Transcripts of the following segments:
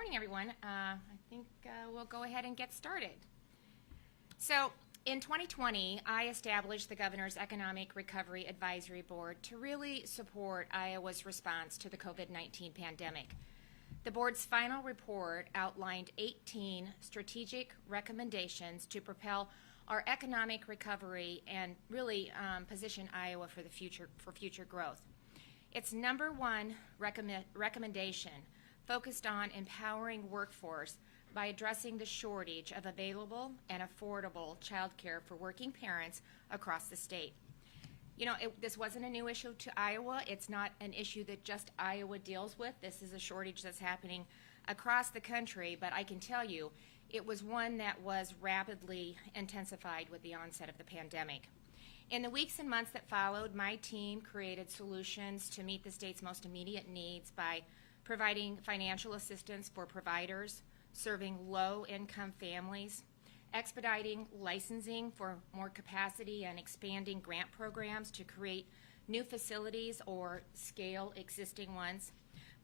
morning, everyone. I think we'll go ahead and get started. So, in 2020, I established the Governor's Economic Recovery Advisory Board to really support Iowa's response to the COVID-19 pandemic. The board's final report outlined 18 strategic recommendations to propel our economic recovery and really position Iowa for future growth. Its number one recommendation focused on empowering workforce by addressing the shortage of available and affordable child care for working parents across the state. You know, this wasn't a new issue to Iowa. It's not an issue that just Iowa deals with. This is a shortage that's happening across the country, but I can tell you it was one that was rapidly intensified with the onset of the pandemic. In the weeks and months that followed, my team created solutions to meet the state's most immediate needs by providing financial assistance for providers, serving low-income families, expediting licensing for more capacity, and expanding grant programs to create new facilities or scale existing ones.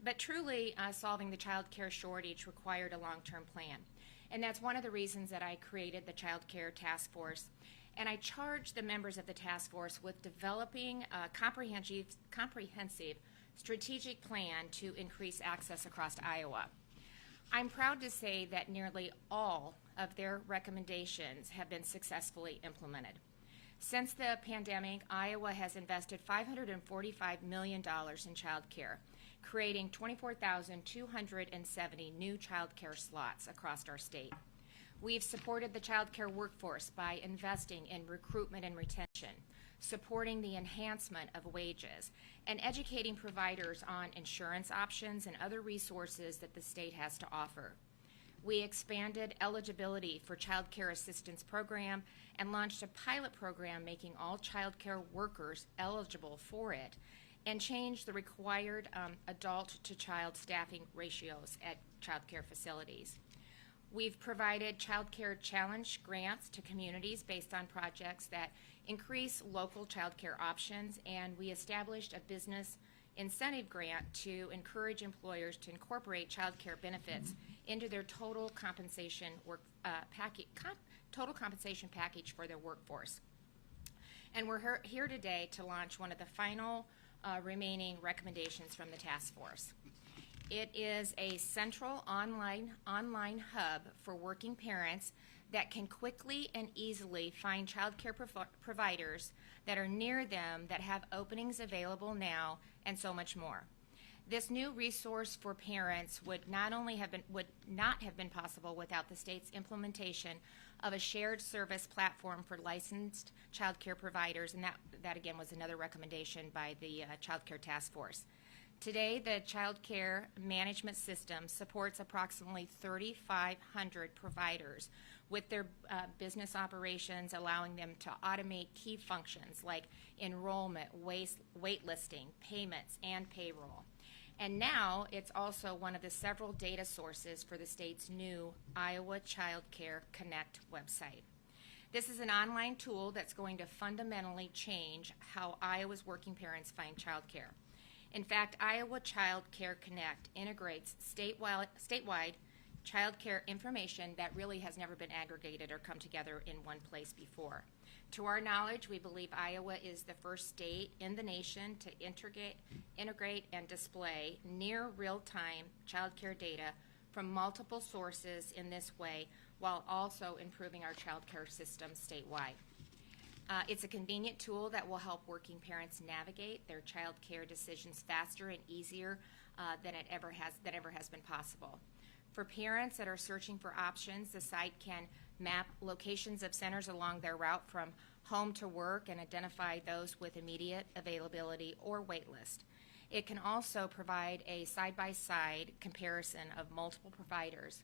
But truly, solving the child care shortage required a long-term plan. And that's one of the reasons that I created the Child Care Task Force. And I charged the members of the task force with developing a comprehensive strategic plan to increase access across Iowa. I'm proud to say that nearly all of their recommendations have been successfully implemented. Since the pandemic, Iowa has invested $545 million in child care, creating 24,270 new child care slots across our state. We've supported the child care workforce by investing in recruitment and retention, supporting the enhancement of wages, and educating providers on insurance options and other resources that the state has to offer. We expanded eligibility for Child Care Assistance Program and launched a pilot program making all child care workers eligible for it, and changed the required adult-to-child staffing ratios at child care facilities. We've provided Child Care Challenge grants to communities based on projects that increase local child care options, and we established a business incentive grant to encourage employers to incorporate child care benefits into their total compensation package for their workforce. And we're here today to launch one of the final remaining recommendations from the task force. It is a central online hub for working parents that can quickly and easily find child care providers that are near them, that have openings available now, and so much more. This new resource for parents would not have been possible without the state's implementation of a shared service platform for licensed child care providers, and that again was another recommendation by the Child Care Task Force. Today, the Child Care Management System supports approximately 3,500 providers with their business operations, allowing them to automate key functions like enrollment, waitlisting, payments, and payroll. And now it's also one of the several data sources for the state's new Iowa Child Care Connect website. This is an online tool that's going to fundamentally change how Iowa's working parents find child care. In fact, Iowa Child Care Connect integrates statewide child care information that really has never been aggregated or come together in one place before. To our knowledge, we believe Iowa is the first state in the nation to integrate and display near real-time child care data from multiple sources in this way, while also improving our child care system statewide. It's a convenient tool that will help working parents navigate their child care decisions faster and easier than ever has been possible. For parents that are searching for options, the site can map locations of centers along their route from home to work and identify those with immediate availability or wait list. It can also provide a side-by-side comparison of multiple providers.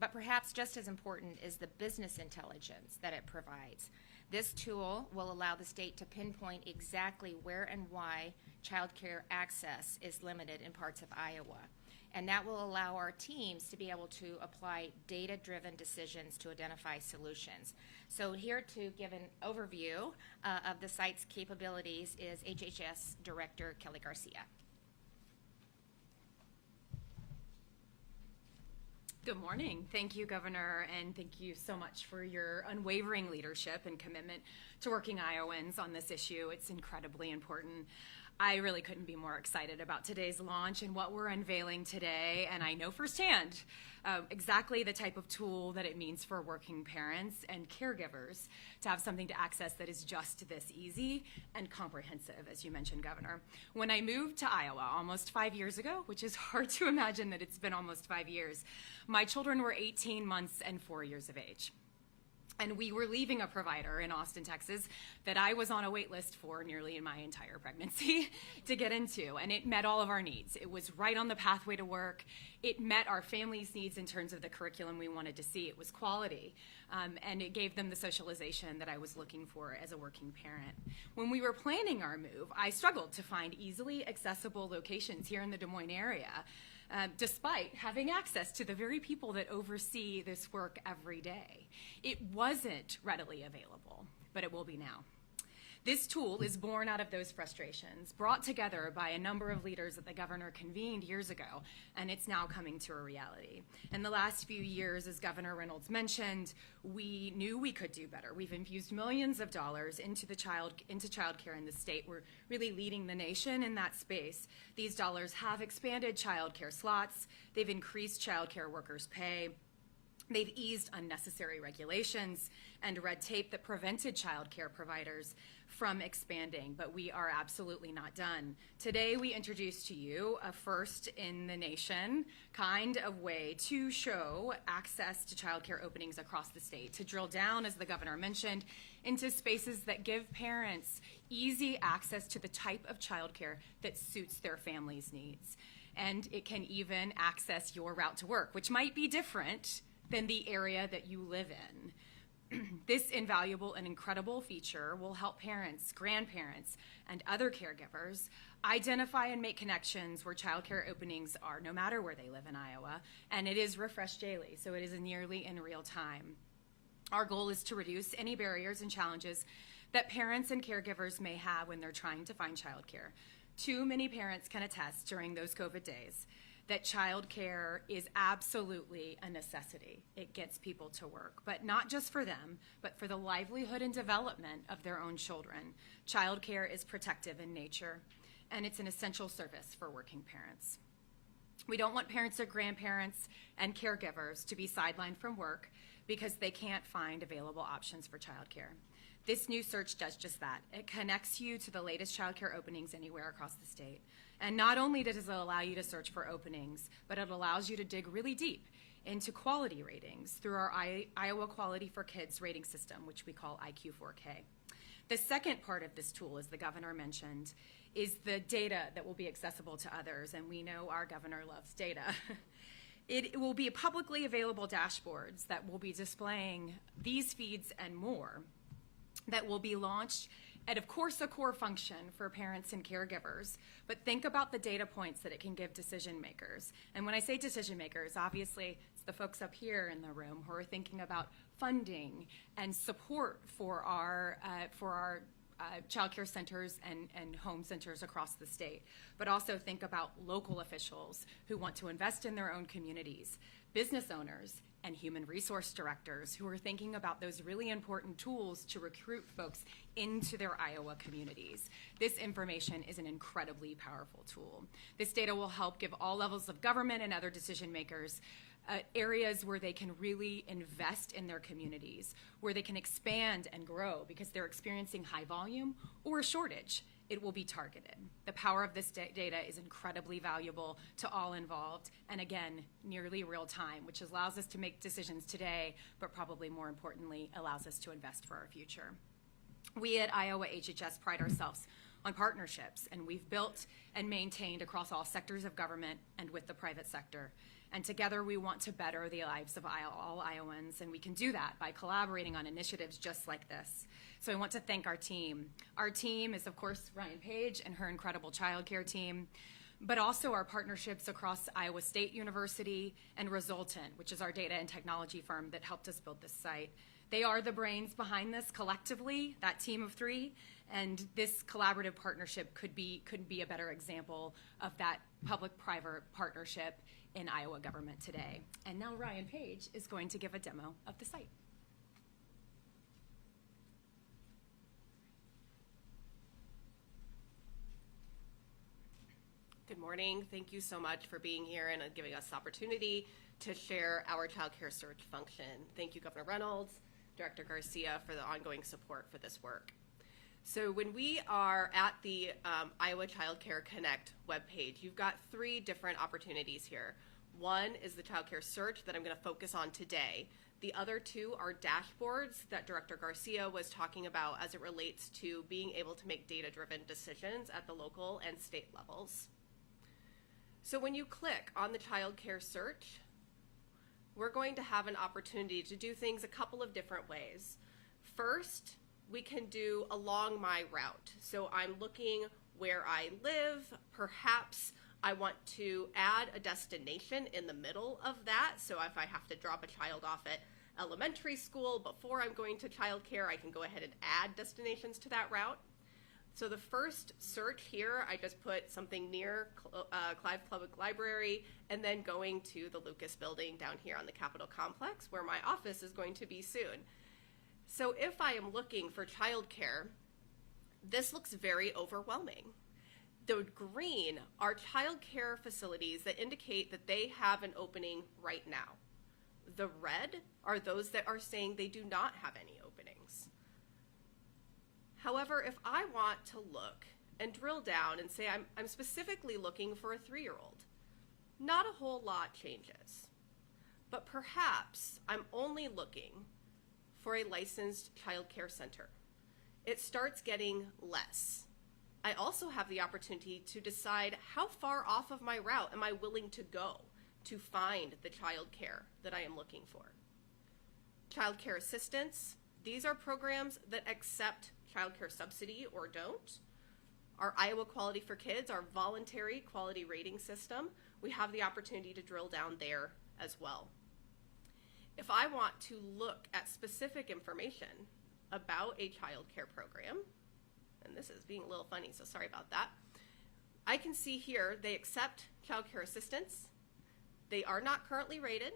But perhaps just as important is the business intelligence that it provides. This tool will allow the state to pinpoint exactly where and why child care access is limited in parts of Iowa. And that will allow our teams to be able to apply data-driven decisions to identify solutions. So here to give an overview of the site's capabilities is HHS Director Kelly Garcia. Good morning. Thank you, Governor, and thank you so much for your unwavering leadership and commitment to working Iowans on this issue. It's incredibly important. I really couldn't be more excited about today's launch and what we're unveiling today, and I know firsthand exactly the type of tool that it means for working parents and caregivers to have something to access that is just this easy and comprehensive, as you mentioned, Governor. When I moved to Iowa almost 5 years ago, which is hard to imagine that it's been almost 5 years, my children were 18 months and 4 years of age. And we were leaving a provider in Austin, Texas, that I was on a wait list for nearly in my entire pregnancy to get into. And it met all of our needs. It was right on the pathway to work. It met our family's needs in terms of the curriculum we wanted to see. It was quality. And it gave them the socialization that I was looking for as a working parent. When we were planning our move, I struggled to find easily accessible locations here in the Des Moines area, despite having access to the very people that oversee this work every day. It wasn't readily available, but it will be now. This tool is born out of those frustrations, brought together by a number of leaders that the governor convened years ago, and it's now coming to a reality. In the last few years, as Governor Reynolds mentioned, we knew we could do better. We've infused millions of dollars into childcare in the state. We're really leading the nation in that space. These dollars have expanded childcare slots. They've increased childcare workers' pay. They've eased unnecessary regulations and red tape that prevented childcare providers from expanding, but we are absolutely not done. Today, we introduce to you a first in the nation kind of way to show access to childcare openings across the state, to drill down, as the governor mentioned, into spaces that give parents easy access to the type of childcare that suits their family's needs. And it can even access your route to work, which might be different than the area that you live in. This invaluable and incredible feature will help parents, grandparents, and other caregivers identify and make connections where childcare openings are, no matter where they live in Iowa, and it is refreshed daily, so it is nearly in real time. Our goal is to reduce any barriers and challenges that parents and caregivers may have when they're trying to find childcare. Too many parents can attest during those COVID days that childcare is absolutely a necessity. It gets people to work, but not just for them, but for the livelihood and development of their own children. Childcare is protective in nature, and it's an essential service for working parents. We don't want parents or grandparents and caregivers to be sidelined from work because they can't find available options for childcare. This new search does just that. It connects you to the latest childcare openings anywhere across the state. And not only does it allow you to search for openings, but it allows you to dig really deep into quality ratings through our Iowa Quality for Kids rating system, which we call IQ4K. The second part of this tool, as the governor mentioned, is the data that will be accessible to others, and we know our governor loves data. It will be publicly available dashboards that will be displaying these feeds and more that will be launched at, of course, a core function for parents and caregivers, but think about the data points that it can give decision makers. And when I say decision makers, obviously it's the folks up here in the room who are thinking about funding and support for our child care centers and home centers across the state, but also think about local officials who want to invest in their own communities, business owners, and human resource directors who are thinking about those really important tools to recruit folks into their Iowa communities. This information is an incredibly powerful tool. This data will help give all levels of government and other decision makers areas where they can really invest in their communities, where they can expand and grow because they're experiencing high volume or a shortage. It will be targeted. The power of this data is incredibly valuable to all involved, and again, nearly real time, which allows us to make decisions today, but probably more importantly, allows us to invest for our future. We at Iowa HHS pride ourselves on partnerships, and we've built and maintained across all sectors of government and with the private sector. And together we want to better the lives of all Iowans, and we can do that by collaborating on initiatives just like this. So I want to thank our team. Our team is, of course, Ryan Page and her incredible childcare team, but also our partnerships across Iowa State University and Resultant, which is our data and technology firm that helped us build this site. They are the brains behind this collectively, that team of three, and this collaborative partnership could be a better example of that public-private partnership in Iowa government today. And now Ryan Page is going to give a demo of the site. Good morning. Thank you so much for being here and giving us the opportunity to share our child care search function. Thank you, Governor Reynolds, Director Garcia, for the ongoing support for this work. So when we are at the Iowa Child Care Connect webpage, you've got three different opportunities here. One is the child care search that I'm going to focus on today. The other two are dashboards that Director Garcia was talking about as it relates to being able to make data-driven decisions at the local and state levels. So when you click on the child care search, we're going to have an opportunity to do things a couple of different ways. First, we can do along my route. So I'm looking where I live. Perhaps I want to add a destination in the middle of that. So if I have to drop a child off at elementary school before I'm going to childcare, I can go ahead and add destinations to that route. So the first search here, I just put something near Clive Public Library and then going to the Lucas Building down here on the Capitol Complex where my office is going to be soon. So if I am looking for childcare, this looks very overwhelming. The green are childcare facilities that indicate that they have an opening right now. The red are those that are saying they do not have any openings. However, if I want to look and drill down and say I'm specifically looking for a 3-year-old, not a whole lot changes. But perhaps I'm only looking for a licensed child care center. It starts getting less. I also have the opportunity to decide how far off of my route am I willing to go to find the child care that I am looking for. Child care assistance, these are programs that accept child care subsidy or don't. Our Iowa Quality for Kids, our voluntary quality rating system, we have the opportunity to drill down there as well. If I want to look at specific information about a child care program, and this is being a little funny, so sorry about that, I can see here they accept child care assistance. They are not currently rated.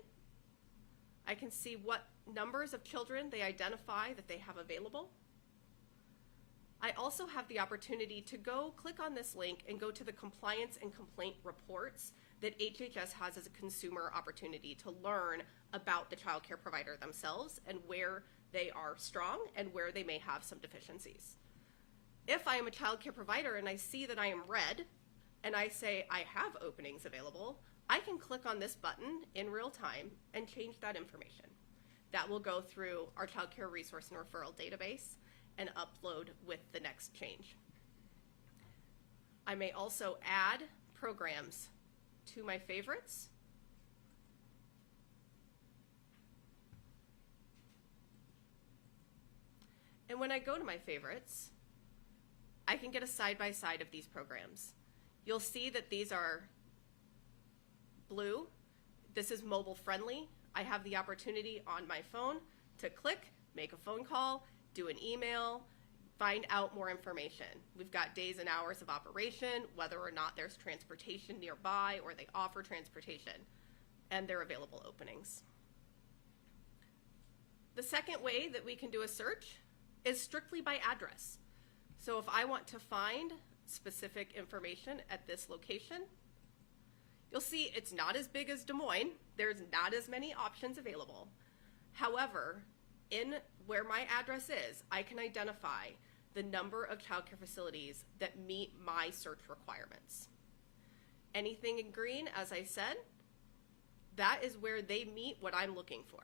I can see what numbers of children they identify that they have available. I also have the opportunity to go click on this link and go to the compliance and complaint reports that HHS has as a consumer opportunity to learn about the child care provider themselves and where they are strong and where they may have some deficiencies. If I am a child care provider and I see that I am red and I say I have openings available, I can click on this button in real time and change that information. That will go through our child care resource and referral database and upload with the next change. I may also add programs to my favorites. And when I go to my favorites, I can get a side-by-side of these programs. You'll see that these are blue. This is mobile friendly. I have the opportunity on my phone to click, make a phone call, do an email, find out more information. We've got days and hours of operation, whether or not there's transportation nearby or they offer transportation, and their available openings. The second way that we can do a search is strictly by address. So if I want to find specific information at this location, you'll see it's not as big as Des Moines. There's not as many options available. However, in where my address is, I can identify the number of child care facilities that meet my search requirements. Anything in green, as I said, that is where they meet what I'm looking for.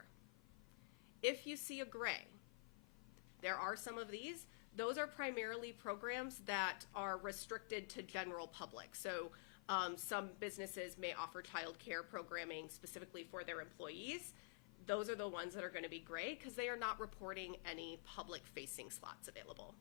If you see a gray, there are some of these. Those are primarily programs that are restricted to general public. So some businesses may offer child care programming specifically for their employees. Those are the ones that are going to be gray because they are not reporting any public-facing slots available.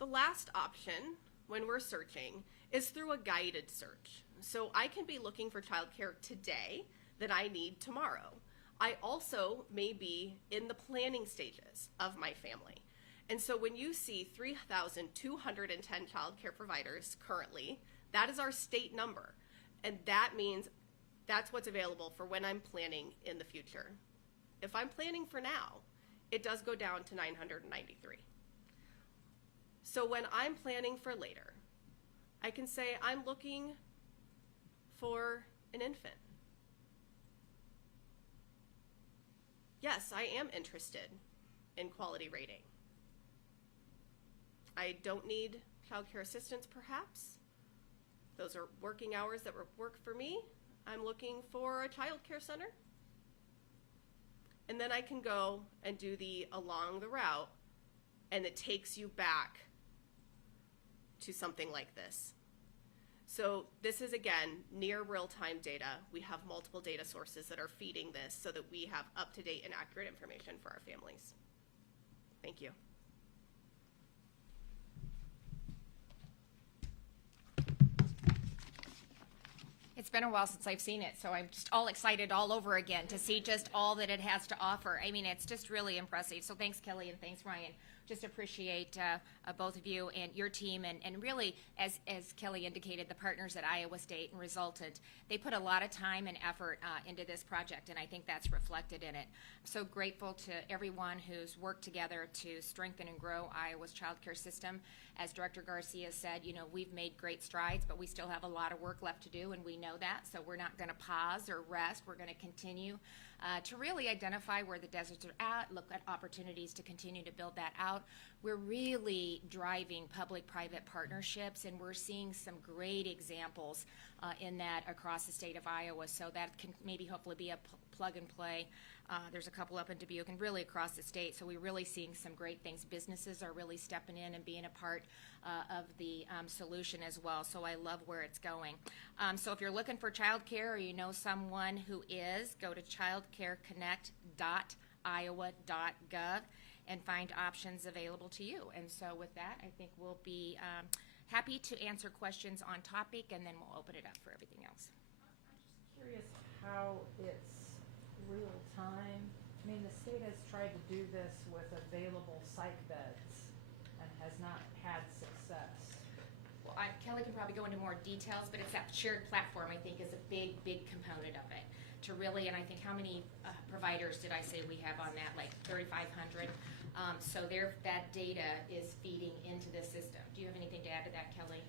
The last option when we're searching is through a guided search. So I can be looking for childcare today that I need tomorrow. I also may be in the planning stages of my family. And so when you see 3,210 childcare providers currently, that is our state number. And that means that's what's available for when I'm planning in the future. If I'm planning for now, it does go down to 993. So when I'm planning for later, I can say I'm looking for an infant. Yes, I am interested in quality rating. I don't need childcare assistance, perhaps. Those are working hours that work for me. I'm looking for a childcare center. And then I can go and do the along the route, and it takes you back to something like this. So this is, again, near real-time data. We have multiple data sources that are feeding this so that we have up-to-date and accurate information for our families. Thank you. It's been a while since I've seen it, so I'm just all excited all over again to see just all that it has to offer. I mean, it's just really impressive. So thanks, Kelly, and thanks, Ryan. Just appreciate both of you and your team, and really, as Kelly indicated, the partners at Iowa State and Resultant. They put a lot of time and effort into this project, and I think that's reflected in it. I'm so grateful to everyone who's worked together to strengthen and grow Iowa's childcare system. As Director Garcia said, you know, we've made great strides, but we still have a lot of work left to do, and we know that. So we're not going to pause or rest. We're going to continue to really identify where the deserts are at, look at opportunities to continue to build that out. We're really driving public-private partnerships, and we're seeing some great examples in that across the state of Iowa. So that can maybe hopefully be a plug and play. There's a couple up in Dubuque and really across the state. So we're really seeing some great things. Businesses are really stepping in and being a part of the solution as well. So I love where it's going. So if you're looking for childcare or you know someone who is, go to childcareconnect.iowa.gov and find options available to you. And so with that, I think we'll be happy to answer questions on topic, and then we'll open it up for everything else. I'm just curious how it's real time. I mean, the state has tried to do this with available psych beds and has not had success. Well, Kelly can probably go into more details, but it's that shared platform, I think, is a big, big component of it. To really, and I think how many providers did I say we have on that? Like 3,500. So that data is feeding into the system. Do you have anything to add to that, Kelly?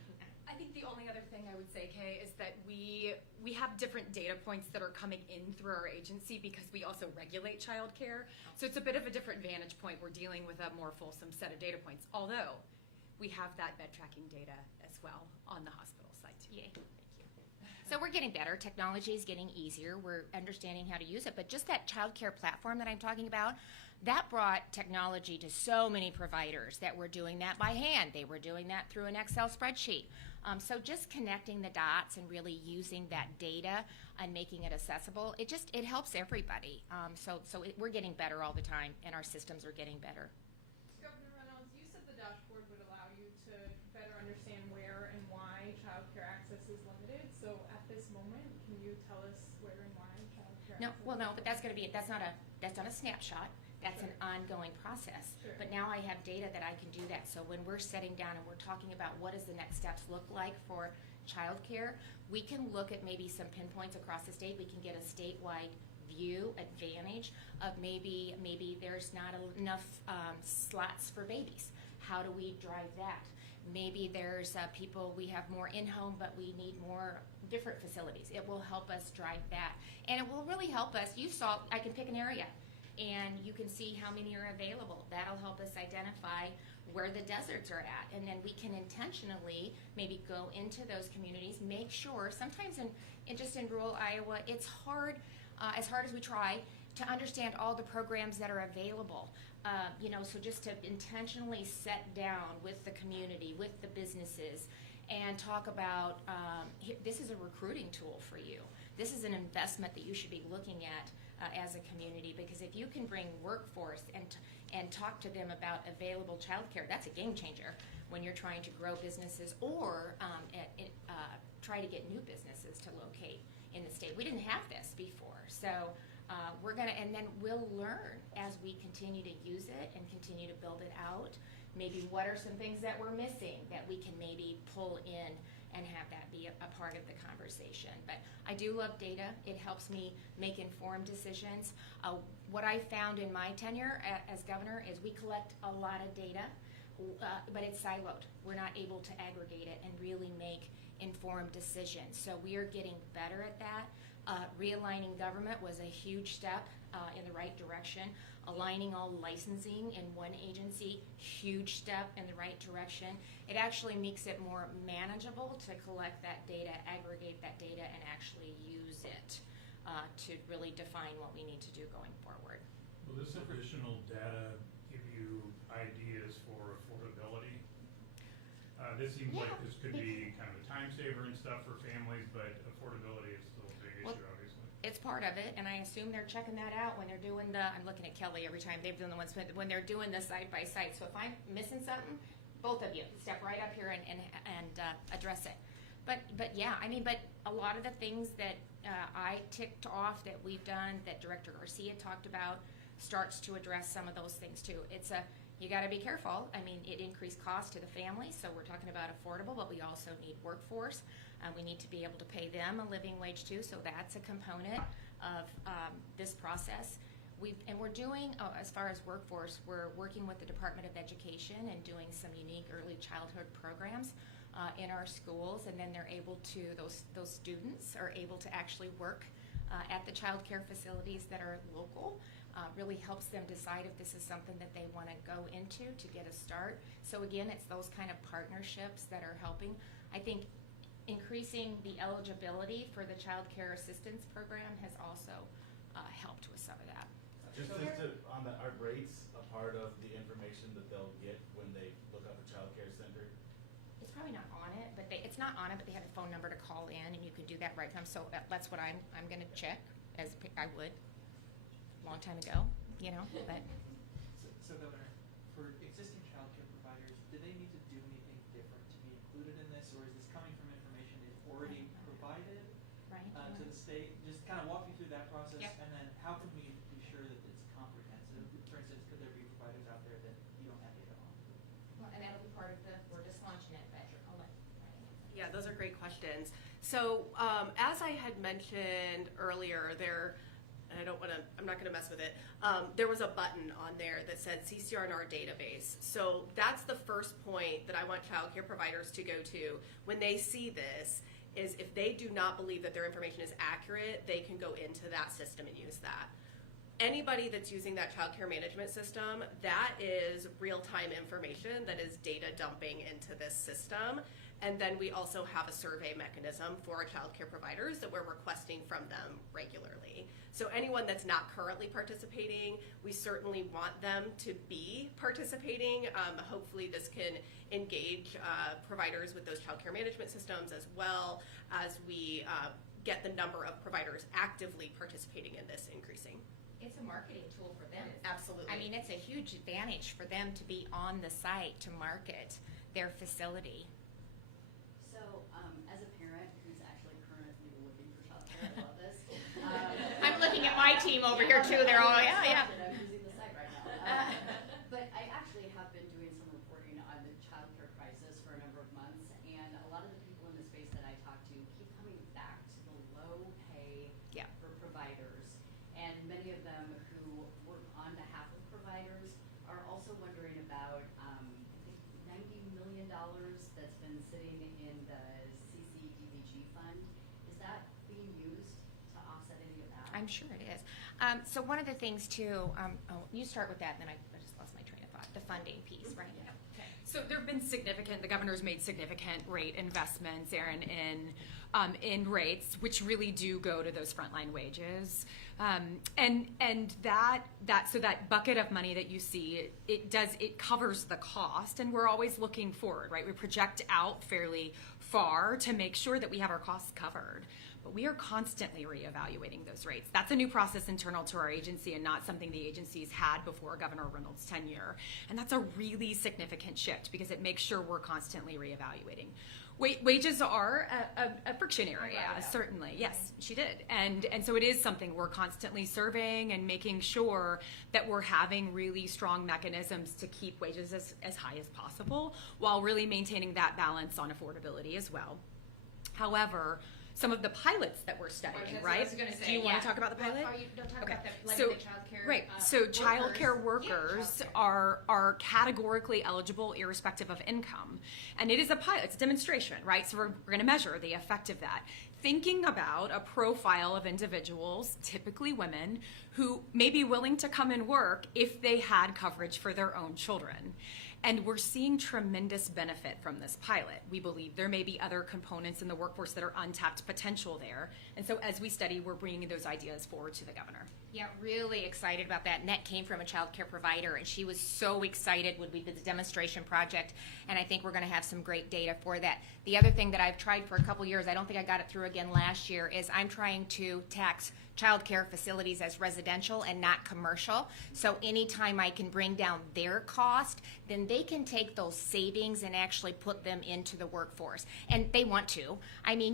I think the only other thing I would say, Kay, is that we have different data points that are coming in through our agency because we also regulate childcare. So it's a bit of a different vantage point. We're dealing with a more fulsome set of data points, although we have that bed tracking data as well on the hospital side too. Yay. Thank you. So we're getting better. Technology is getting easier. We're understanding how to use it. But just that childcare platform that I'm talking about, that brought technology to so many providers that were doing that by hand. They were doing that through an Excel spreadsheet. So just connecting the dots and really using that data and making it accessible, it helps everybody. We're getting better all the time, and our systems are getting better. Governor Reynolds, you said the dashboard would allow you to better understand where and why childcare access is limited. So at this moment, can you tell us where and why childcare No, access well, no, is but that's going to be, that's not a snapshot. That's Sure. an ongoing process. Sure. But now I have data that I can do that. So when we're sitting down and we're talking about what does the next steps look like for childcare, we can look at maybe some pinpoints across the state. We can get a statewide view advantage of maybe there's not enough slots for babies. How do we drive that? Maybe there's people, we have more in-home, but we need more different facilities. It will help us drive that. And it will really help us. You saw, I can pick an area, and you can see how many are available. That'll help us identify where the deserts are at. And then we can intentionally maybe go into those communities, make sure, sometimes in rural Iowa, it's hard, as hard as we try, to understand all the programs that are available. So just to intentionally sit down with the community, with the businesses, and talk about, this is a recruiting tool for you. This is an investment that you should be looking at as a community, because if you can bring workforce and talk to them about available childcare, that's a game changer when you're trying to grow businesses or try to get new businesses to locate in the state. We didn't have this before, so And then we'll learn as we continue to use it and continue to build it out. Maybe what are some things that we're missing that we can maybe pull in and have that be a part of the conversation. But I do love data. It helps me make informed decisions. What I found in my tenure as governor is we collect a lot of data, but it's siloed. We're not able to aggregate it and really make informed decisions. So we are getting better at that. Realigning government was a huge step in the right direction. Aligning all licensing in one agency, huge step in the right direction. It actually makes it more manageable to collect that data, aggregate that data, and actually use it to really define what we need to do going forward. Will this additional data give you ideas for affordability? This seems like this could be kind of a time saver and stuff for families, but affordability is still a big issue, obviously. It's part of it, and I assume they're checking that out when they're doing I'm looking at Kelly every time they've done the ones, when they're doing the side by side. So if I'm missing something, both of you step right up here and address it. But yeah, I mean, but a lot of the things that I ticked off that we've done, that Director Garcia talked about, starts to address some of those things too. You got to be careful. I mean, it increased cost to the family, so we're talking about affordable, but we also need workforce. We need to be able to pay them a living wage too, so that's a component of this process. We're doing, as far as workforce, we're working with the Department of Education and doing some unique early childhood programs in our schools, and then they're able to, those students are able to actually work at the child care facilities that are local. Really helps them decide if this is something that they want to go into to get a start. So again, it's those kind of partnerships that are helping. I think increasing the eligibility for the child care assistance program has also helped with some of that. Just on that, are rates a part of the information that they'll get when they look up a child care center? It's probably not on it, but it's not on it, but they have a phone number to call in, and you can do that right from. So that's what I'm going to check, as I would a long time ago, but. So Governor, for existing child care providers, do they need to do anything different to be included in this, or is this coming from information they've already provided to the state? Just kind of walk me through that process, Yep. and then how can we be sure that it's comprehensive? For instance, could there be providers out there that you don't have data on? Well, and that'll be part of we're just launching it, but I'll let Ryan answer. Yeah, those are great questions. So as I had mentioned earlier, I'm not going to mess with it. There was a button on there that said CCR in our database. So that's the first point that I want child care providers to go to when they see this, is if they do not believe that their information is accurate, they can go into that system and use that. Anybody that's using that child care management system, that is real-time information that is data dumping into this system. And then we also have a survey mechanism for our child care providers that we're requesting from them regularly. So anyone that's not currently participating, we certainly want them to be participating. Hopefully this can engage providers with those child care management systems, as well as we get the number of providers actively participating in this increasing. It's a marketing tool for them. Absolutely. I mean, it's a huge advantage for them to be on the site to market their facility. So, as a parent who's actually currently looking for childcare, I love this. I'm looking at my team over here too. They're all, yeah. I'm using the site right now. But I actually have been doing some reporting on the childcare crisis for a number of months, and a lot of the people in the space that I talk to keep coming back to the low pay for providers. And many of them who work on behalf of providers are also wondering about, I think, $90 million that's been sitting in the CCDBG fund. Is that being used to offset any of that? I'm sure it is. So one of the things too, you start with that, and then I just lost my train of thought. The funding piece, right? Yeah. Okay. So there have been the governor's made significant rate investments, Erin, in rates, which really do go to those frontline wages. And so that bucket of money that you see, it covers the cost, and we're always looking forward, right? We project out fairly far to make sure that we have our costs covered. but we are constantly reevaluating those rates. That's a new process internal to our agency and not something the agency's had before Governor Reynolds' tenure. And that's a really significant shift because it makes sure we're constantly reevaluating. Wages are a friction area, certainly. Yes, she did. And so it is something we're constantly surveying and making sure that we're having really strong mechanisms to keep wages as high as possible while really maintaining that balance on affordability as well. However, some of the pilots that we're studying, That's right? what I was gonna say, Do you want yeah. to talk about the pilot? Well, don't talk Okay. about the So- childcare. Right. So childcare workers childcare. are categorically eligible irrespective of income. And it is a pilot, it's a demonstration, right? So we're going to measure the effect of that. Thinking about a profile of individuals, typically women, who may be willing to come and work if they had coverage for their own children. And we're seeing tremendous benefit from this pilot. We believe there may be other components in the workforce that are untapped potential there. And so as we study, we're bringing those ideas forward to the governor. Yeah, really excited about that. Net came from a child care provider, and she was so excited when we did the demonstration project, and I think we're going to have some great data for that. The other thing that I've tried for a couple years, I don't think I got it through again last year, is I'm trying to tax child care facilities as residential and not commercial. So anytime I can bring down their cost, then they can take those savings and actually put them into the workforce. And they want to. I mean,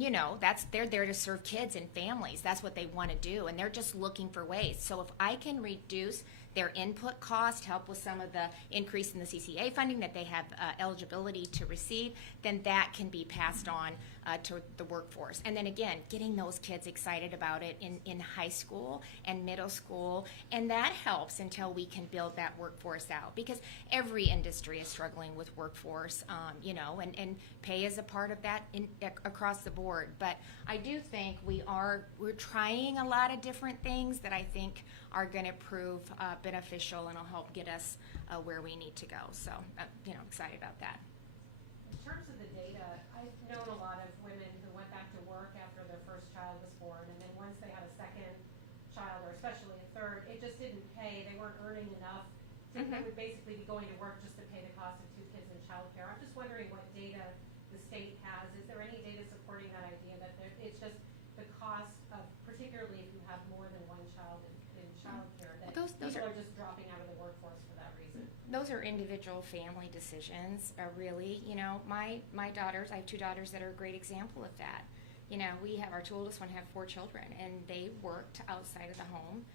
they're there to serve kids and families. That's what they want to do, and they're just looking for ways. So if I can reduce their input cost, help with some of the increase in the CCA funding that they have eligibility to receive, then that can be passed on to the workforce. And then again, getting those kids excited about it in high school and middle school, and that helps until we can build that workforce out, because every industry is struggling with workforce, and pay is a part of that across the board. But I do think we're trying a lot of different things that I think are going to prove beneficial and will help get us where we need to go. So, excited about that. In terms of the data, I've known a lot of women who went back to work after their first child was born, and then once they had a second child, or especially a third, it just didn't pay. They weren't earning enough. They would basically be going to work just to pay the cost of 2 kids in childcare. I'm just wondering what data the state has. Is there any data supporting that idea that it's just the cost of, particularly if you have more than one child in childcare, that Those people are- are just dropping out of the workforce for that reason? Those are individual family decisions, really. My daughters, I have 2 daughters that are a great example of that. We have, our two oldest one have 4 children, and they worked outside of the home.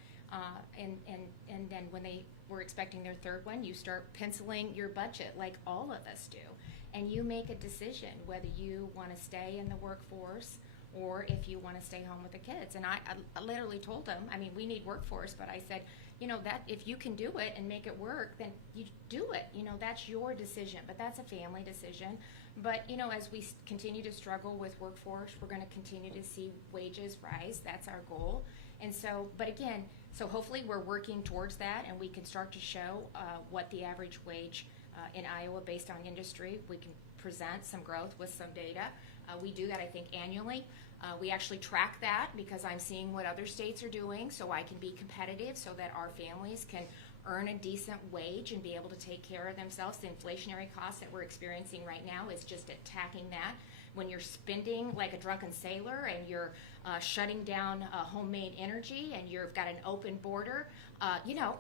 And then when they were expecting their third one, you start penciling your budget like all of us do. And you make a decision whether you want to stay in the workforce or if you want to stay home with the kids. And I literally told them, we need workforce, but I said, that if you can do it and make it work, then you do it. That's your decision, but that's a family decision. But, as we continue to struggle with workforce, we're going to continue to see wages rise. That's our goal. And so, but again, so hopefully we're working towards that, and we can start to show what the average wage in Iowa based on industry. We can present some growth with some data. We do that, I think, annually. We actually track that because I'm seeing what other states are doing, so I can be competitive so that our families can earn a decent wage and be able to take care of themselves. The inflationary costs that we're experiencing right now is just attacking that. When you're spending like a drunken sailor and you're shutting down homemade energy and you've got an open border,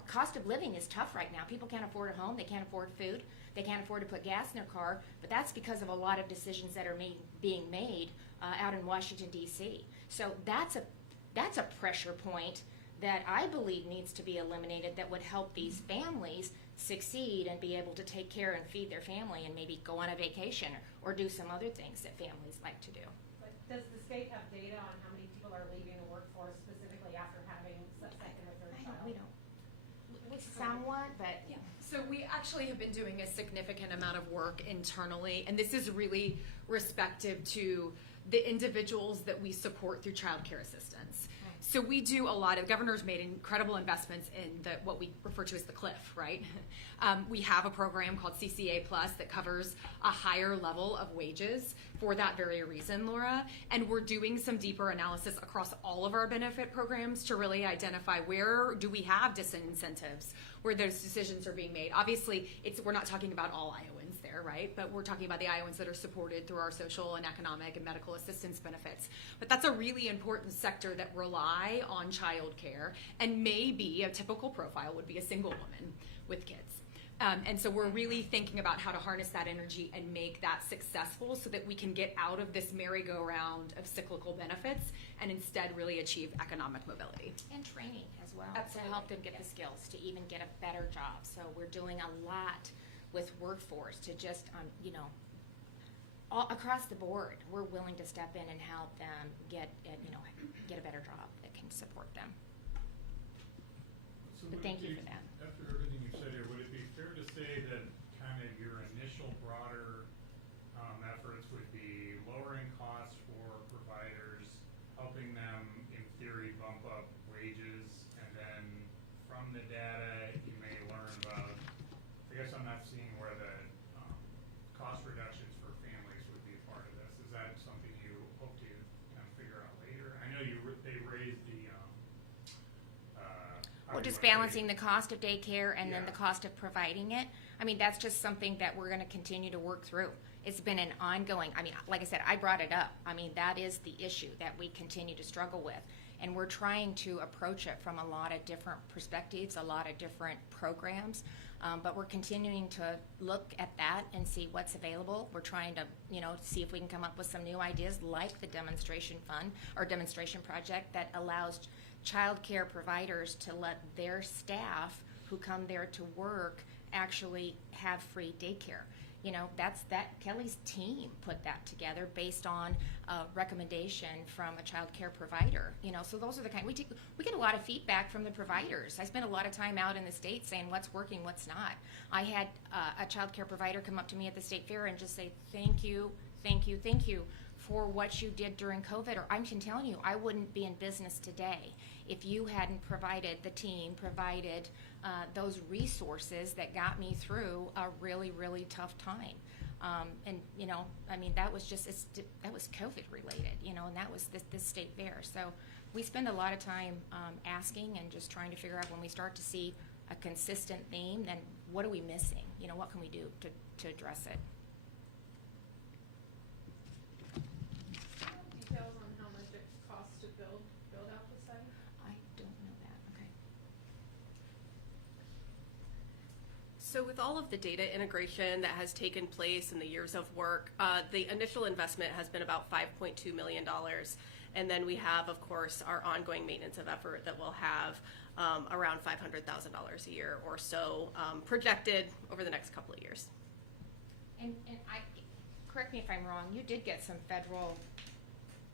cost of living is tough right now. People can't afford a home, they can't afford food, they can't afford to put gas in their car, but that's because of a lot of decisions that are being made out in Washington, D.C. So that's a pressure point that I believe needs to be eliminated that would help these families succeed and be able to take care and feed their family and maybe go on a vacation or do some other things that families like to do. But does the state have data on how many people are leaving the workforce specifically after having a second or third child? We don't. Somewhat, but Yeah. So we actually have been doing a significant amount of work internally, and this is really respective to the individuals that we support through child care assistance. So we do a lot of, governor's made incredible investments in what we refer to as the cliff, right? We have a program called CCA Plus that covers a higher level of wages for that very reason, Laura. And we're doing some deeper analysis across all of our benefit programs to really identify where do we have disincentives, where those decisions are being made. Obviously, we're not talking about all Iowans there. there, right? But we're talking about the Iowans that are supported through our social and economic and medical assistance benefits. But that's a really important sector that rely on childcare, and maybe a typical profile would be a single woman with kids. And so we're really thinking about how to harness that energy and make that successful so that we can get out of this merry-go-round of cyclical benefits and instead really achieve economic mobility. And training as well, Absolutely. to help them get the skills to even get a better job. So we're doing a lot with workforce to just, all across the board, we're willing to step in and help them get a better job that can support them. So But would thank it you be- for that. After everything you've said here, would it be fair to say that kind of your initial broader efforts would be lowering costs for providers, helping them, in theory, bump up wages, and then from the data, you may learn about, I guess I'm not seeing where the cost reductions for families would be a part of this. Is that something you hope to kind of figure out later? I know they raised the Well, just balancing the cost of daycare and then the Yeah. cost of providing it. I mean, that's just something that we're going to continue to work through. It's been an ongoing, like I said, I brought it up. That is the issue that we continue to struggle with. And we're trying to approach it from a lot of different perspectives, a lot of different programs. But we're continuing to look at that and see what's available. We're trying to, see if we can come up with some new ideas like the demonstration fund or demonstration project that allows child care providers to let their staff who come there to work actually have free daycare. Kelly's team put that together based on a recommendation from a child care provider. So those are the kind we get a lot of feedback from the providers. I spend a lot of time out in the state saying what's working, what's not. I had a child care provider come up to me at the state fair and just say thank you for what you did during COVID. Or I'm telling you, I wouldn't be in business today if you hadn't provided those resources that got me through a really, really tough time. That was that was COVID related, and that was this state fair. So we spend a lot of time asking and just trying to figure out when we start to see a consistent theme, then what are we missing? What can we do to address it? Details on how much it costs to build out the site? I don't know that. Okay. So with all of the data integration that has taken place and the years of work, the initial investment has been about $5.2 million. And then we have, of course, our ongoing maintenance of effort that will have around $500,000 a year or so projected over the next couple of years. And correct me if I'm wrong, you did get some federal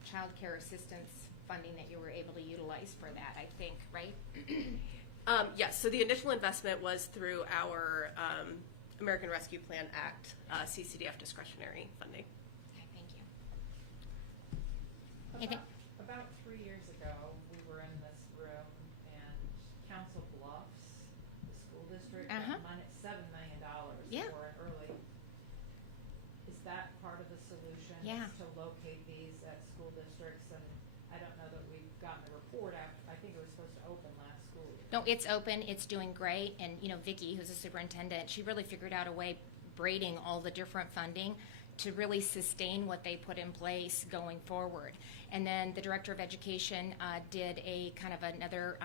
child care assistance funding that you were able to utilize for that, I think, right? Yes, so the initial investment was through our American Rescue Plan Act, CCDF discretionary funding. Okay, thank you. About 3 years ago, we were in this room and Council Bluffs, the school district, Uh-huh. $7 million Yeah. for an early. Is that part of the solution? Yeah. Is to locate these at school districts? And I don't know that we've gotten a report after, I think it was supposed to open last school year. No, it's open, it's doing great, and Vicki, who's a superintendent, she really figured out a way, braiding all the different funding to really sustain what they put in place going forward. And then the Director of Education did a kind of another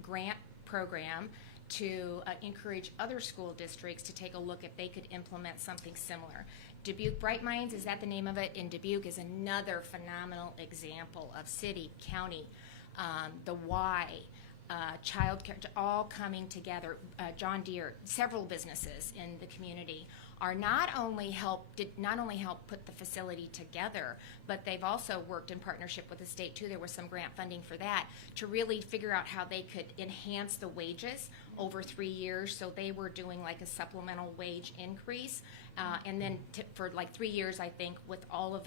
grant program to encourage other school districts to take a look if they could implement something similar. Dubuque Bright Minds, is that the name of it? In Dubuque is another phenomenal example of city, county, the Y, child care, all coming together. John Deere, several businesses in the community are not only help put the facility together, but they've also worked in partnership with the state too. There was some grant funding for that to really figure out how they could enhance the wages over 3 years. So they were doing like a supplemental wage increase, and then for like 3 years, I think, with all of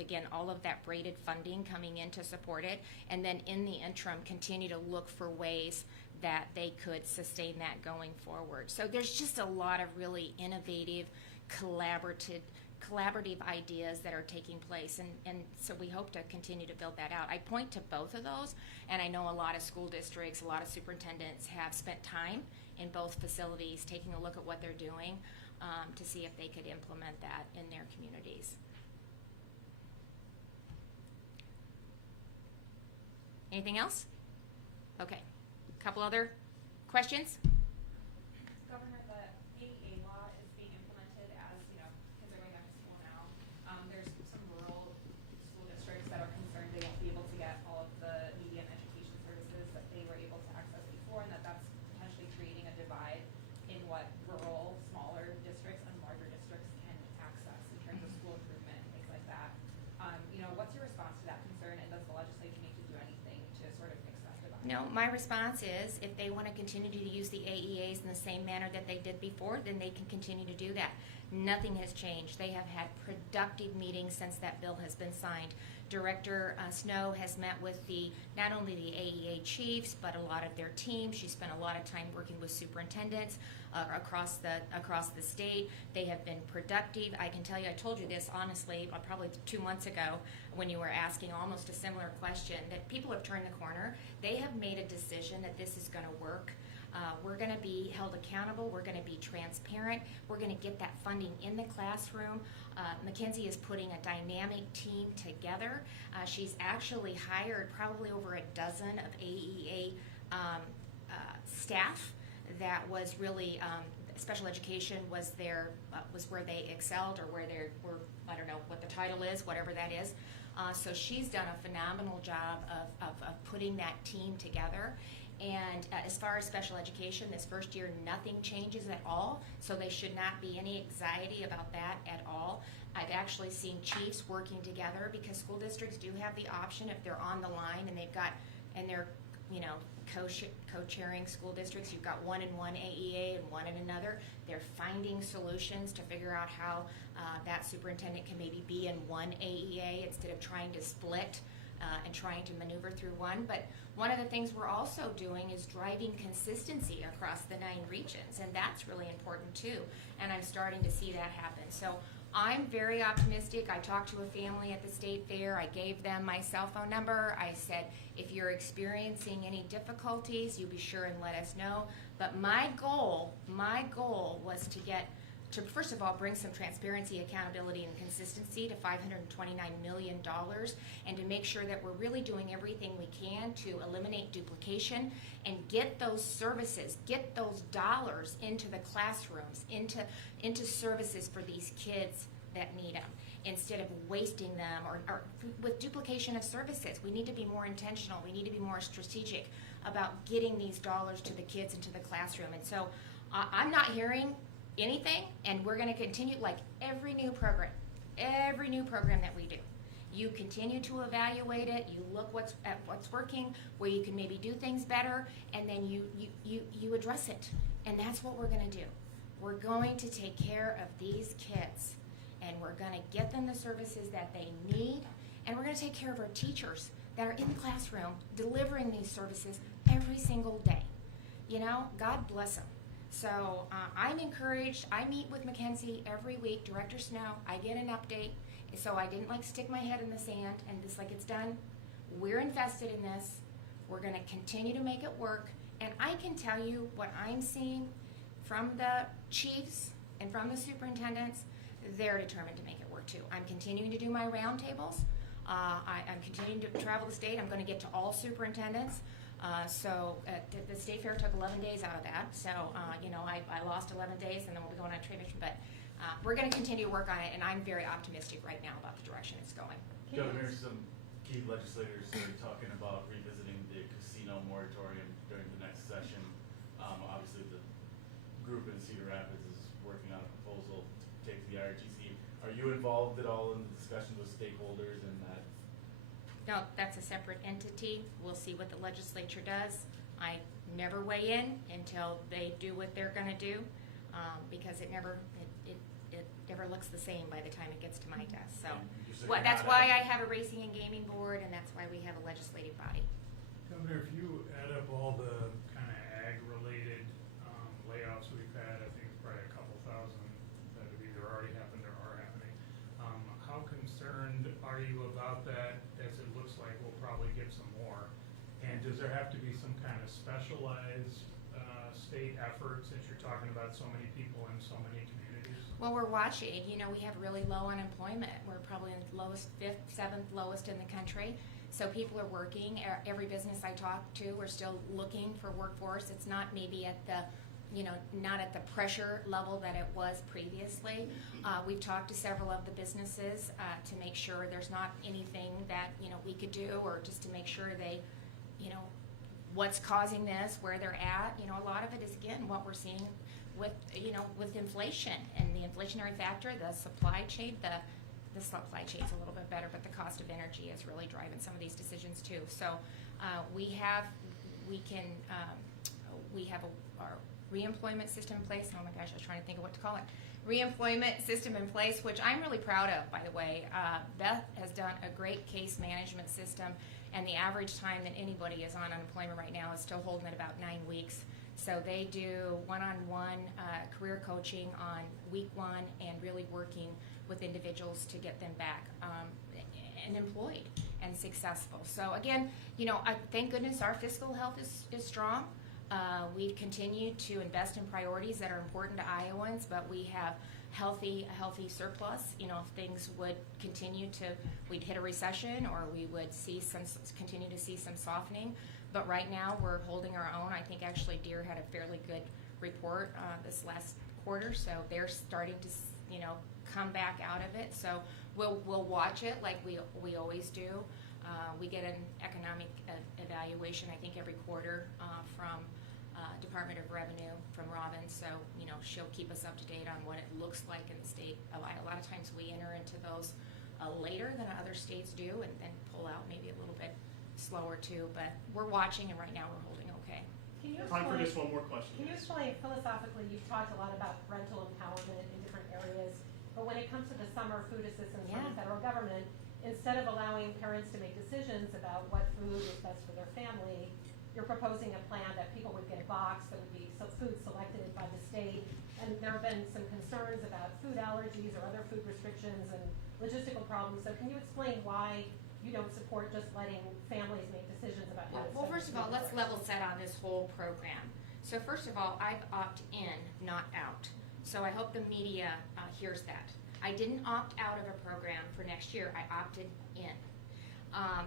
that braided funding coming in to support it, and then in the interim, continue to look for ways that they could sustain that going forward. So there's just a lot of really innovative, collaborative ideas that are taking place, and so we hope to continue to build that out. I point to both of those, and I know a lot of school districts, a lot of superintendents have spent time in both facilities taking a look at what they're doing. to see if they could implement that in their communities. Anything else? Okay. A couple other questions? Governor, the AEA law is being implemented as, kids are going back to school now. There's some rural school districts that are concerned they won't be able to get all of the media and education services that they were able to access before, and that's potentially creating a divide in what rural, smaller districts and larger districts can access in terms of school improvement and things like that. What's your response to that concern, and does the legislature need to do anything to sort of fix that divide? No, my response is if they want to continue to use the AEAs in the same manner that they did before, then they can continue to do that. Nothing has changed. They have had productive meetings since that bill has been signed. Director Snow has met with not only the AEA chiefs, but a lot of their team. She spent a lot of time working with superintendents across the state. They have been productive. I can tell you, I told you this honestly, probably 2 months ago when you were asking almost a similar question, that people have turned the corner. They have made a decision that this is going to work. We're going to be held accountable. We're going to be transparent. We're going to get that funding in the classroom. Mackenzie is putting a dynamic team together. She's actually hired probably over a dozen of AEA staff that was really special education was where they excelled, or where they were, I don't know what the title is, whatever that is. So she's done a phenomenal job of putting that team together. And as far as special education, this first year, nothing changes at all, so there should not be any anxiety about that at all. I've actually seen chiefs working together, because school districts do have the option if they're on the line and they're co-chairing school districts. You've got one in one AEA and one in another. They're finding solutions to figure out how that superintendent can maybe be in one AEA instead of trying to split and trying to maneuver through one. But one of the things we're also doing is driving consistency across the 9 regions, and that's really important too. And I'm starting to see that happen. So I'm very optimistic. I talked to a family at the state fair. I gave them my cell phone number. I said, if you're experiencing any difficulties, you be sure and let us know. But my goal was to first of all bring some transparency, accountability, and consistency to $529 million, and to make sure that we're really doing everything we can to eliminate duplication and get those services, get those dollars into the classrooms, into services for these kids that need them, instead of wasting them or with duplication of services. We need to be more intentional. We need to be more strategic about getting these dollars to the kids and to the classroom. And so I'm not hearing anything, and we're going to continue, like every new program that we do. You continue to evaluate it. You look at what's working, where you can maybe do things better, and then you address it. And that's what we're going to do. We're going to take care of these kids, and we're going to get them the services that they need, and we're going to take care of our teachers that are in the classroom delivering these services every single day. God bless them. So I'm encouraged. I meet with Mackenzie every week, Director Snow. I get an update. So I didn't stick my head in the sand and just it's done. We're invested in this. We're going to continue to make it work. And I can tell you what I'm seeing from the chiefs and from the superintendents. They're determined to make it work too. I'm continuing to do my roundtables. I'm continuing to travel the state. I'm going to get to all superintendents. The state fair took 11 days out of that. So, I lost 11 days, and then we'll be going on a trade mission. But we're going to continue to work on it, and I'm very optimistic right now about the direction it's going. Governor, some key legislators are talking about revisiting the casino moratorium during the next session. Obviously, the group in Cedar Rapids is working on a proposal to take to the RTC. Are you involved at all in the discussions with stakeholders in that? No, that's a separate entity. We'll see what the legislature does. I never weigh in until they do what they're going to do, because it never looks the same by the time it gets to my desk. So that's why I have a racing and gaming board, and that's why we have a legislative body. Governor, if you add up all the kind of ag-related layoffs we've had, I think it's probably a couple thousand that have either already happened or are happening. How concerned are you about that, as it looks like we'll probably get some more? And does there have to be some kind of specialized state effort, since you're talking about so many people in so many communities? Well, we're watching. You know, we have really low unemployment. We're probably the lowest, fifth, seventh lowest in the country. So people are working. Every business I talk to, we're still looking for workforce. It's not maybe at the, you know, not at the pressure level that it was previously. We've talked to several of the businesses to make sure there's not anything that, you know, we could do, or just to make sure they, you know, what's causing this, where they're at. You know, a lot of it is, again, what we're seeing with, you know, with inflation and the inflationary factor, the supply chain, the supply chain's a little bit better, but the cost of energy is really driving some of these decisions too. So we have our reemployment system in place. Oh my gosh, I was trying to think of what to call it. Reemployment system in place, which I'm really proud of, by the way. Beth has done a great case management system, and the average time that anybody is on unemployment right now is still holding at about 9 weeks. So they do one-on-one career coaching on week one and really working with individuals to get them back and employed and successful. So again, you know, thank goodness our fiscal health is strong. We've continued to invest in priorities that are important to Iowans, but we have a healthy surplus. You know, if things would continue to, we'd hit a recession, or we would continue to see some softening. But right now we're holding our own. I think actually Deere had a fairly good report this last quarter, so they're starting to, you know, come back out of it. So we'll watch it like we always do. We get an economic evaluation, I think, every quarter from Department of Revenue, from Robin. So, you know, she'll keep us up to date on what it looks like in the state. A lot of times we enter into those later than other states do, and then pull out maybe a little bit slower too. But we're watching, and right now we're holding okay. Can you Time for explain, just one more question. can you explain philosophically, you've talked a lot about parental empowerment in different areas, but when it comes to the summer food assistance from the federal government, instead of allowing parents to make decisions about what food is best for their family, you're proposing a plan that people would get a box that would be food selected by the state, and there have been some concerns about food allergies or other food restrictions and logistical problems. So can you explain why you don't support just letting families make decisions about how to Well, spend first of all, their let's food? level set on this whole program. So first of all, I've opted in, not out. So I hope the media hears that. I didn't opt out of a program for next year. I opted in.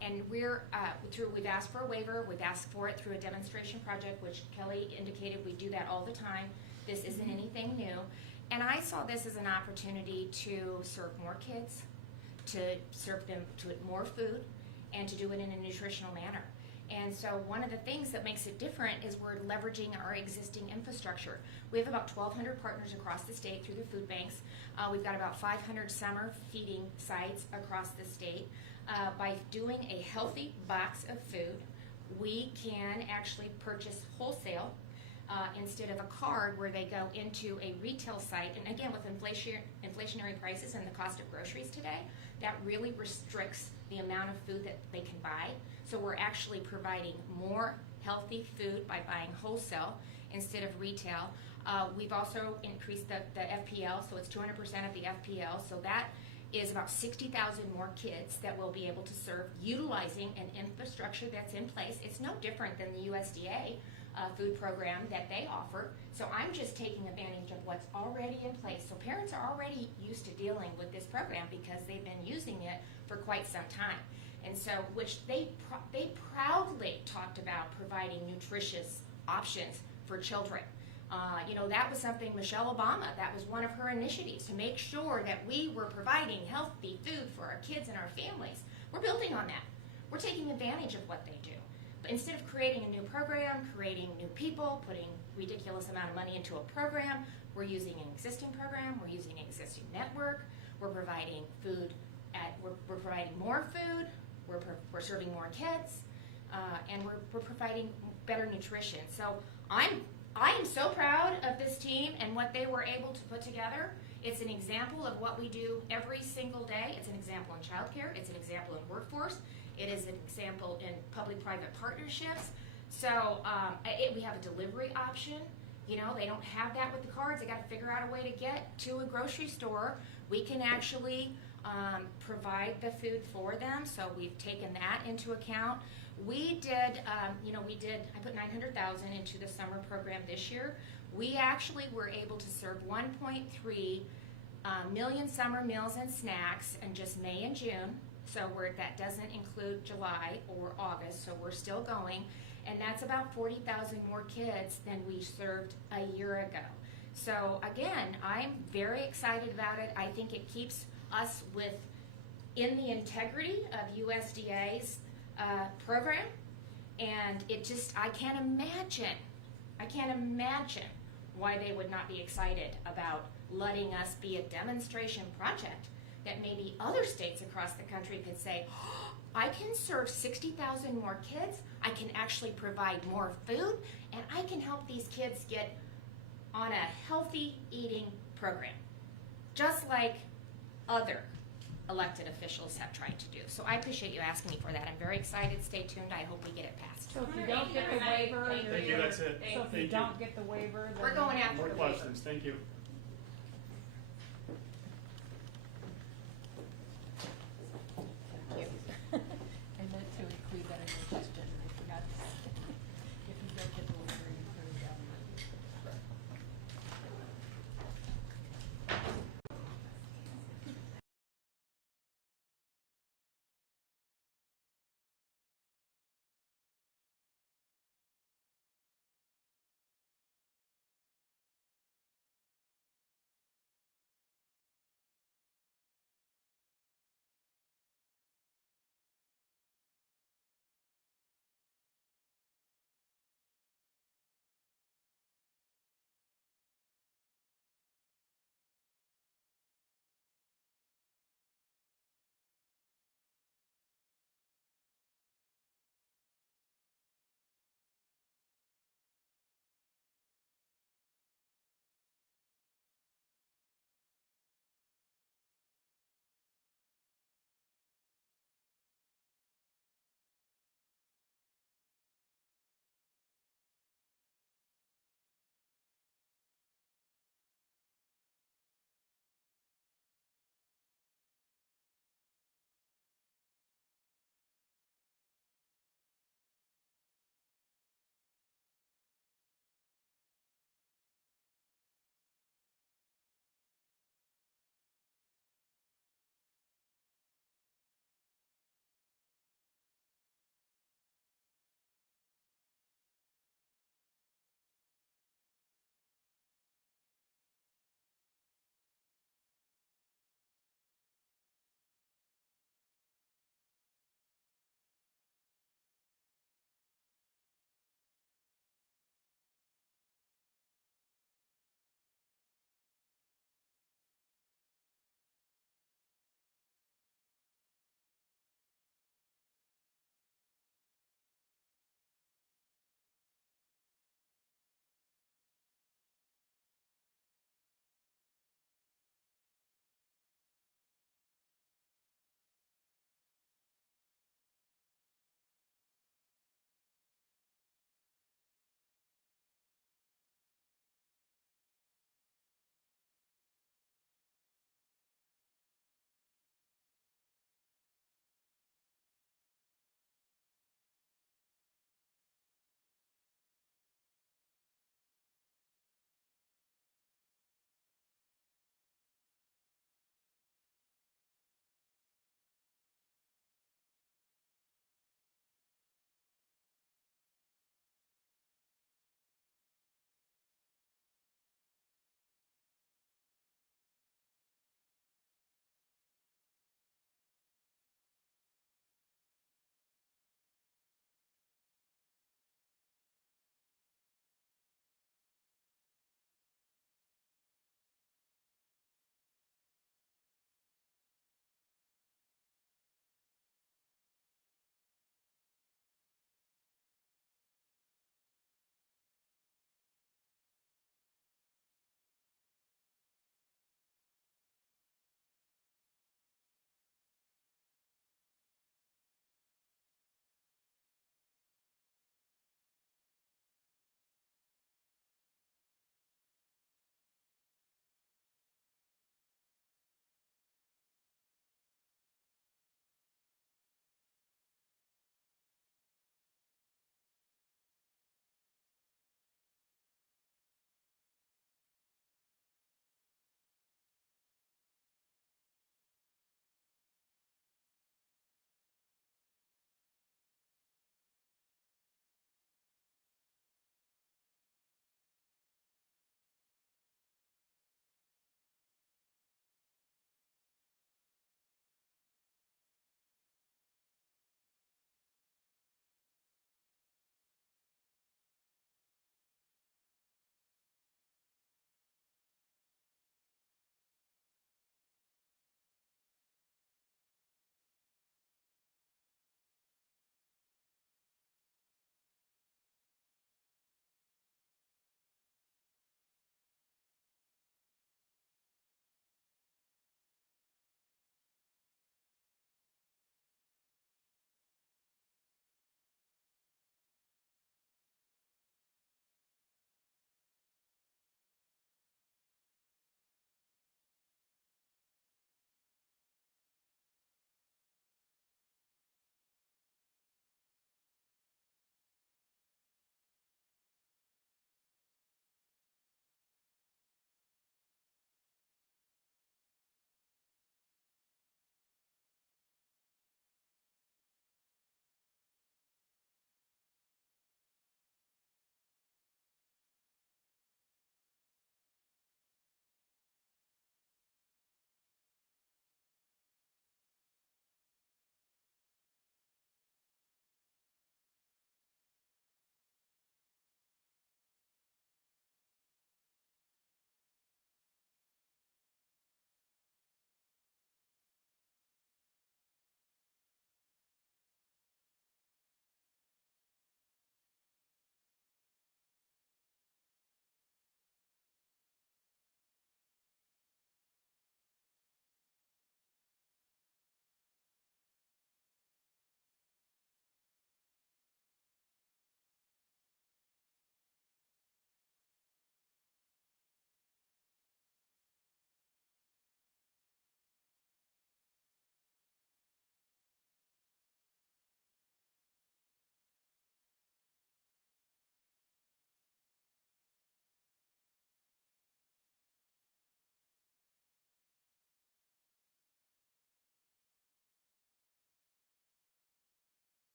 And we've asked for a waiver. We've asked for it through a demonstration project, which Kelly indicated we do that all the time. This isn't anything new. And I saw this as an opportunity to serve more kids, to serve them to more food, and to do it in a nutritional manner. And so one of the things that makes it different is we're leveraging our existing infrastructure. We have about 1,200 partners across the state through the food banks. We've got about 500 summer feeding sites across the state. By doing a healthy box of food, we can actually purchase wholesale instead of a card where they go into a retail site. And again, with inflationary prices and the cost of groceries today, that really restricts the amount of food that they can buy. So we're actually providing more healthy food by buying wholesale instead of retail. We've also increased the FPL, so it's 200% of the FPL. So that is about 60,000 more kids that we'll be able to serve utilizing an infrastructure that's in place. It's no different than the USDA food program that they offer. So I'm just taking advantage of what's already in place. So parents are already used to dealing with this program because they've been using it for quite some time. And so, which they proudly talked about providing nutritious options for children. You know, that was something Michelle Obama, that was one of her initiatives, to make sure that we were providing healthy food for our kids and our families. We're building on that. We're taking advantage of what they do. But instead of creating a new program, creating new people, putting ridiculous amount of money into a program, we're using an existing program, we're using an existing network, we're providing food we're providing more food, we're serving more kids, and we're providing better nutrition. So I am so proud of this team and what they were able to put together. It's an example of what we do every single day. It's an example in childcare. It's an example in workforce. It is an example in public-private partnerships. So we have a delivery option. You know, they don't have that with the cards. They got to figure out a way to get to a grocery store. We can actually provide the food for them, so we've taken that into account. We did, I put 900,000 into the summer program this year. We actually were able to serve 1.3 million summer meals and snacks in just May and June. So that doesn't include July or August, so we're still going. And that's about 40,000 more kids than we served a year ago. So again, I'm very excited about it. I think it keeps us in the integrity of USDA's program. And I can't imagine why they would not be excited about letting us be a demonstration project that maybe other states across the country could say, oh, I can serve 60,000 more kids, I can actually provide more food, and I can help these kids get on a healthy eating program, just like other elected officials have tried to do. So I appreciate you asking me for that. I'm very excited. Stay tuned. I hope we get it passed. So if you don't get the waiver, Thank you, that's it. so if you Thank you. don't get the waiver, then. We're going after More the waiver. questions, thank you.